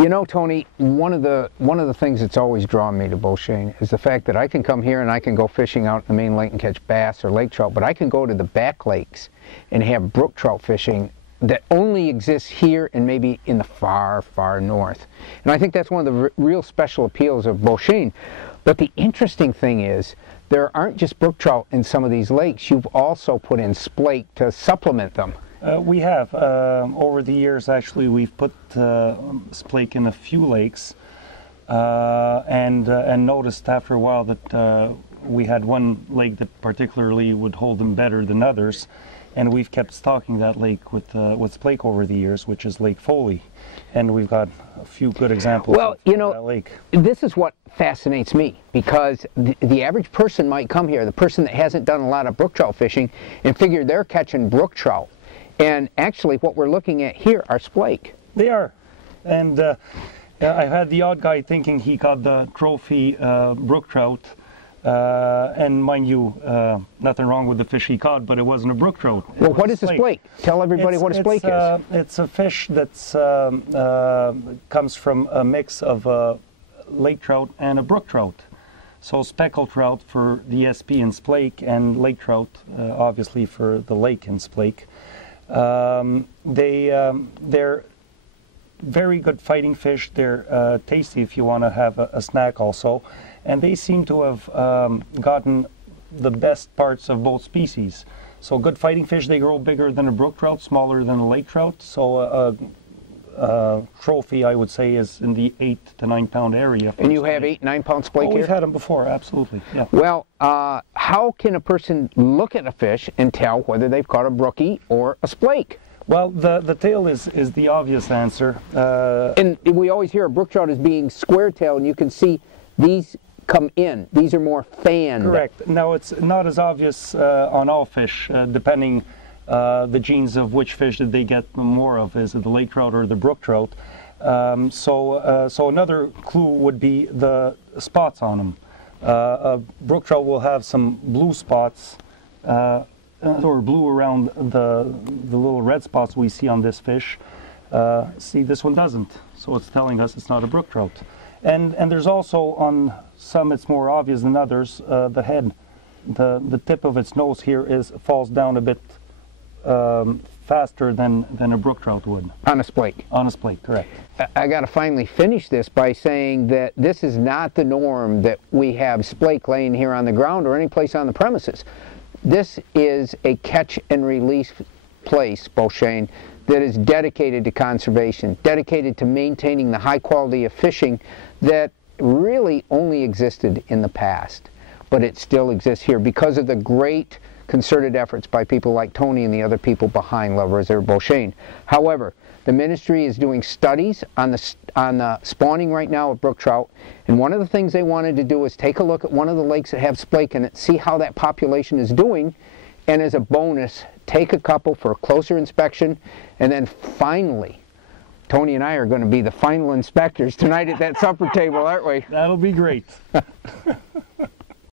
You know, Tony, one of the things that's always drawn me to Beauchene is the fact that I can come here and I can go fishing out in the main lake and catch bass or lake trout, but I can go to the back lakes and have brook trout fishing that only exists here and maybe in the far, far north. And I think that's one of the real special appeals of Beauchene. But the interesting thing is, there aren't just brook trout in some of these lakes. You've also put in splake to supplement them. We have. Over the years, actually, we've put splake in a few lakes, and noticed after a while that we had one lake that particularly would hold them better than others, and we've kept stocking that lake with splake over the years, which is Lake Foley, and we've got a few good examples of that lake. This is what fascinates me, because the average person might come here, the person that hasn't done a lot of brook trout fishing, and figure they're catching brook trout. And actually what we're looking at here are splake. They are. And I had the odd guy thinking he caught the trophy brook trout. And mind you, nothing wrong with the fish he caught, but it wasn't a brook trout. Well, what is a splake? Tell everybody what a splake is. It's a fish that's comes from a mix of a lake trout and a brook trout. So speckled trout for the SP and splake, and lake trout obviously for the lake and splake. They're very good fighting fish. They're tasty if you want to have a snack also, and they seem to have gotten the best parts of both species. So good fighting fish, they grow bigger than a brook trout, smaller than a lake trout. So trophy, I would say, is in the 8 to 9 pound area. And you have 8, 9 pound splake here? We've had them before, absolutely. Yeah. Well, how can a person look at a fish and tell whether they've caught a brookie or a splake? Well, the tail is the obvious answer. And we always hear a brook trout as being square tail, and you can see these come in. These are more fanned. Correct. Now, it's not as obvious on all fish, depending the genes of which fish did they get more of. Is it the lake trout or the brook trout? So another clue would be the spots on them. A brook trout will have some blue spots, or blue around the little red spots we see on this fish. See, this one doesn't, so it's telling us it's not a brook trout. And there's also, on some it's more obvious than others, the head. The tip of its nose here falls down a bit faster than a brook trout would. On a splake? On a splake, correct. I got to finally finish this by saying that this is not the norm that we have splake laying here on the ground or any place on the premises. This is a catch and release place, Beauchene, that is dedicated to conservation, dedicated to maintaining the high quality of fishing that really only existed in the past. But it still exists here because of the great concerted efforts by people like Tony and the other people behind La Reserve Beauchene. However, the ministry is doing studies on the spawning right now of brook trout, and one of the things they wanted to do is take a look at one of the lakes that have splake in it, see how that population is doing, and as a bonus, take a couple for a closer inspection, and then finally, Tony and I are going to be the final inspectors tonight at that supper table, aren't we? That'll be great.